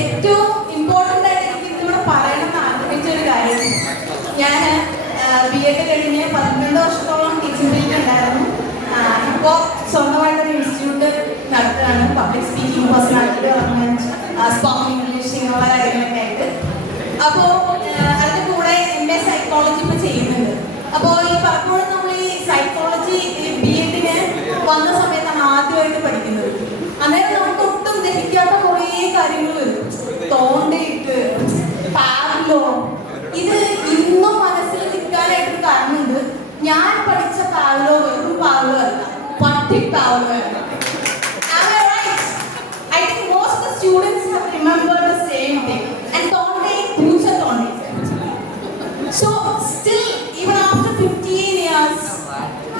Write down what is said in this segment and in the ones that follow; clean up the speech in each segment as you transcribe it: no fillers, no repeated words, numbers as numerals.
ഏറ്റവും ഇമ്പോർട്ടൻ്റ് ആയിട്ട് എനിക്ക് ഇതിലൂടെ പറയണമെന്ന് ആഗ്രഹിച്ച ഒരു കാര്യം, ഞാൻ BEd കഴിഞ്ഞ് 12 വർഷത്തോളം ടീച്ചിങ് ഫീൽഡ് ഉണ്ടായിരുന്നു. ഇപ്പോൾ സ്വന്തമായിട്ടൊരു ഇൻസ്റ്റിറ്റ്യൂട്ട് നടത്തുകയാണ്, public speaking, personality development, spoken English, ഇങ്ങനെയുള്ള കാര്യങ്ങളൊക്കെ ആയിട്ട്. അപ്പോൾ അതിൻ്റെ കൂടെ MA സൈക്കോളജി ഇപ്പോൾ ചെയ്യുന്നുണ്ട്. അപ്പോൾ ഈ പലപ്പോഴും നമ്മൾ ഈ സൈക്കോളജി BEdന് വന്ന സമയത്താണ് ആദ്യമായിട്ട് പഠിക്കുന്നത്. അന്നേരം നമുക്ക് ഒട്ടും ദഹിക്കാത്ത കുറേ കാര്യങ്ങൾ വരും. തോണ്ടയിട്ട് പാവലോ, ഇത് ഇന്നും മനസ്സിൽ നിൽക്കാനായിട്ട് കാരണമുണ്ട്. ഞാൻ പഠിച്ച പാവലോ വെറും പാവലോ അല്ല, പട്ടി പാവലോ അല്ല. I think most of the students have remembered the same thing. And Tonde, Pucha Tonde. So still, even after 15 years,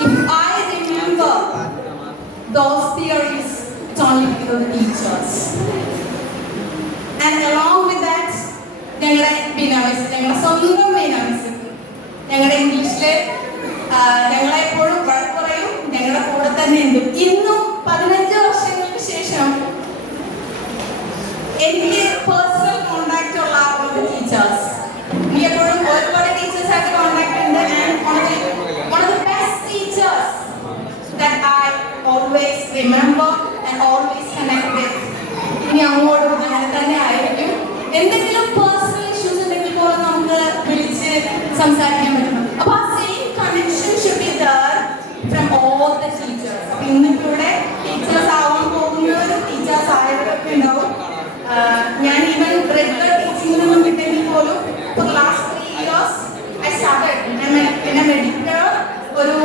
if I remember those theories, it's only because of the teachers. And along with that, ഞങ്ങളുടെ ബിനാമിസ്, ഞങ്ങളുടെ സ്വന്തം ബിനാമിസ്, ഞങ്ങളുടെ ഇംഗ്ലീഷില് ഞങ്ങളെപ്പോഴും വഴക്ക് പറയും, ഞങ്ങളുടെ കൂടെ തന്നെ ഉണ്ട്. ഇന്നും 15 വർഷങ്ങൾക്ക് ശേഷം എനിക്ക് പേഴ്സണൽ കോണ്ടാക്ട് ഉള്ള ടീച്ചേഴ്സ്, എനിക്ക് എപ്പോഴും ഒരുപാട് ടീച്ചേഴ്സായിട്ട് കോണ്ടാക്ട് ഉണ്ട്. And one of the best teachers that I always remember and always connect with. ഇനി അങ്ങോട്ടും അങ്ങനെ തന്നെ ആയിരിക്കും. എന്തെങ്കിലും പേഴ്സണൽ ഇഷ്യൂസ് ഉണ്ടെങ്കിൽ പോലും നമുക്ക് വിളിച്ച് സംസാരിക്കാൻ പറ്റും. അപ്പൊ ആ same connection should be there from all the teachers. അപ്പൊ ഇന്നിവിടെ ടീച്ചേഴ്സ് ആവാൻ പോകുന്നവരും ടീച്ചേഴ്സ് ആയവരൊക്കെ ഉണ്ടാവും. ഞാൻ ഈവൻ റെഗുലർ ടീച്ചിങ്ങിൽ നിന്നും കിട്ടിയെങ്കിൽ പോലും for last 3 years I started പിന്നെ മെഡിക്കൽ ഒരു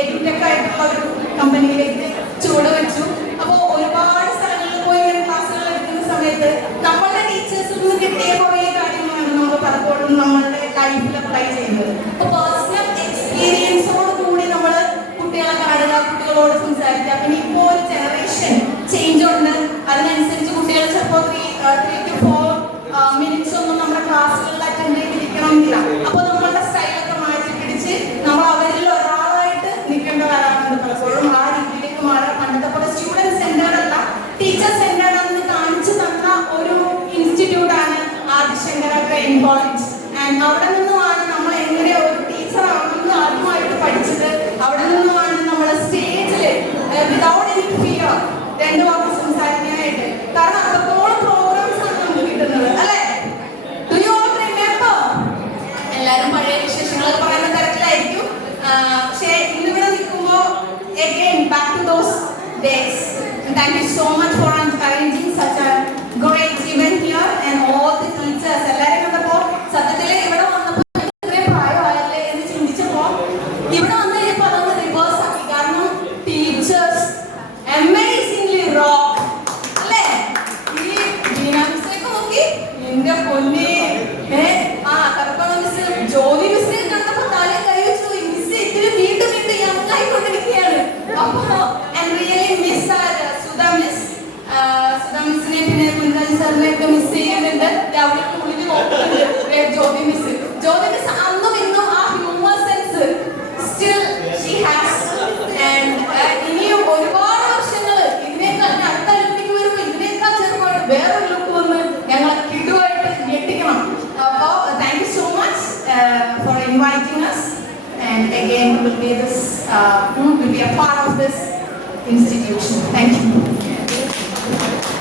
എഡിറ്റൊക്കെ ആയിട്ടുള്ള ഒരു കമ്പനിയിലേക്ക് ചുവട് വെച്ചു. അപ്പോൾ ഒരുപാട് സ്ഥലങ്ങളിൽ പോയി ഇങ്ങനെ ക്ലാസ്സുകൾ എടുക്കുന്ന സമയത്ത് നമ്മളുടെ ടീച്ചേഴ്സിൽ നിന്ന് കിട്ടിയ കുറേ കാര്യങ്ങളാണ് നമ്മൾ പലപ്പോഴും നമ്മളുടെ ലൈഫിൽ അപ്ലൈ ചെയ്യുന്നത്. അപ്പോൾ പേഴ്സണൽ എക്സ്പീരിയൻസോട് കൂടി നമ്മൾ കുട്ടികളെ കാണുക, കുട്ടികളോട് സംസാരിക്കുക. പിന്നെ ഇപ്പോൾ ഒരു ജനറേഷൻ ചേഞ്ച് ഉണ്ട്. അതിനനുസരിച്ച് കുട്ടികൾ ചിലപ്പോൾ 3 to 4 minutes ഒന്നും നമ്മുടെ ക്ലാസ്സുകളിൽ അറ്റൻഡ് ചെയ്തിരിക്കണമെന്നില്ല. അപ്പോൾ നമ്മളുടെ സ്റ്റൈലൊക്കെ മാറ്റി പിടിച്ച് നമ്മൾ അവരിൽ ഒരാളായിട്ട് നിൽക്കേണ്ട കാലമാണ് പലപ്പോഴും. ആ രീതിയിലേക്ക് മാറാൻ പണ്ടത്തെ പോലെ സ്റ്റുഡൻറ് സെന്റേർഡ് അല്ല, ടീച്ചർ സെന്റേർഡ് ആണെന്ന് കാണിച്ചു തന്ന ഒരു ഇൻസ്റ്റിറ്റ്യൂട്ടാണ് ആദിശങ്കര ട്രെയിനിങ് കോളേജ്. ആൻഡ് അവിടെ നിന്നുമാണ് നമ്മൾ എങ്ങനെ ഒരു ടീച്ചർ ആണെന്ന് ആദ്യമായിട്ട് പഠിച്ചത്. അവിടെ നിന്നുമാണ് നമ്മൾ സ്റ്റേജിൽ വിതൗട്ട് എനി ഫിയർ 2 വാക്ക് സംസാരിക്കാനായിട്ട്. കാരണം അത്രത്തോളം പ്രോഗ്രാംസ് ആണ് നമുക്ക് കിട്ടുന്നത്, അല്ലേ? Do you all remember? എല്ലാവരും പഴയ വിശേഷങ്ങളൊക്കെ പറയുന്ന തരത്തിലായിരിക്കും. പക്ഷേ ഇന്നിവിടെ നിൽക്കുമ്പോൾ again back to those days. And thank you so much for arranging such a great event here and all the teachers. എല്ലാവരും കണ്ടപ്പോൾ സത്യത്തിൽ ഇവിടെ വന്നപ്പോൾ ഇത്രയും പ്രായമായല്ലേ എന്ന് ചിന്തിച്ചപ്പോൾ ഇവിടെ വന്ന് കഴിഞ്ഞപ്പോൾ അതൊന്ന് റിവേഴ്സ് ആക്കി. കാരണം ടീച്ചേഴ്സ് amazingly rock, അല്ലേ? ഈ ബീനാമിസിനെയൊക്കെ നോക്കി, എന്റെ പൊന്നെ. കറുപ്പ മിസ് ജ്യോതി മിസ്സിനെ കണ്ടപ്പോൾ തലയിൽ കൈ വെച്ചു. മിസ് ഇതിന് വീണ്ടും വീണ്ടും യങ് ആയിക്കൊണ്ടിരിക്കുകയാണ്. അപ്പോൾ റിയലി മിസ് സുധാ മിസ്സിനെ പിന്നെ കുഞ്ചാൻ സാറിനെയൊക്കെ മിസ് ചെയ്യുന്നുണ്ട്. അവിടെ ഉള്ളിൽ നോക്കുന്നുണ്ട് ജ്യോതി മിസ്. ജ്യോതി മിസ് അന്നും ഇന്നും ആ humour sense still she has. And ഇനിയും ഒരുപാട് വർഷങ്ങൾ ഇതിനേക്കാൾ അടുത്ത ഒളിമ്പിക് വരുമ്പോൾ ഇതിനേക്കാൾ ചെറുപ്പം വേറൊരു ലുക്ക് വന്ന് ഞങ്ങളെ കിടുവായിട്ട് ഞെട്ടിക്കണം. അപ്പോൾ thank you so much for inviting us. And again, we will be a part of this institution. Thank you.